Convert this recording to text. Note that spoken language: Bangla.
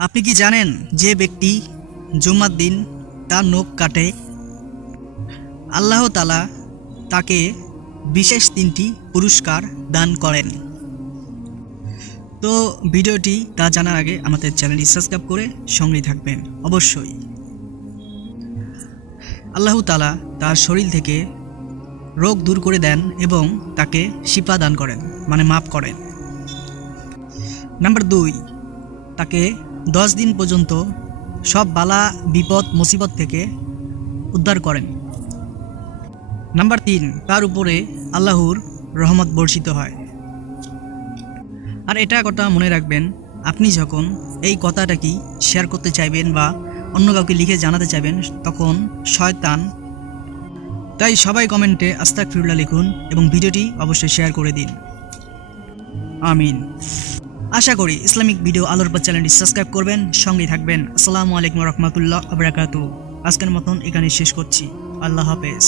আপনি কি জানেন যে ব্যক্তি জুমার দিন তার নখ কাটে, আল্লাহ তাআলা তাকে বিশেষ 3টি পুরস্কার দান করেন। তো ভিডিওটি তা জানার আগে আমাদের চ্যানেলটি সাবস্ক্রাইব করে সঙ্গেই থাকবেন অবশ্যই। আল্লাহ তাআলা তার শরীর থেকে রোগ দূর করে দেন এবং তাকে শিফা দান করেন, মানে মাফ করেন। নাম্বার 2, তাকে 10 দিন পর্যন্ত সব বালা বিপদ মুসিবত থেকে উদ্ধার করেন। নাম্বার 3, তার উপরে আল্লাহর রহমত বর্ষিত হয়। আর এটা কথা মনে রাখবেন, আপনি যখন এই কথাটা কি শেয়ার করতে চাইবেন বা অন্য কাউকে লিখে জানাতে চাইবেন, তখন শয়তান। তাই সবাই কমেন্টে আস্তাগফিরুল্লাহ লিখুন এবং ভিডিওটি অবশ্যই শেয়ার করে দিন। আমিন। আশা করি ইসলামিক ভিডিও আলোর পর চ্যানেলটি সাবস্ক্রাইব করবেন, সঙ্গেই থাকবেন। আসসালামু আলাইকুম রহমতুল্লাহ বারাকাতুহু। আজকের মতন এখানে শেষ করছি। আল্লাহ হাফেজ।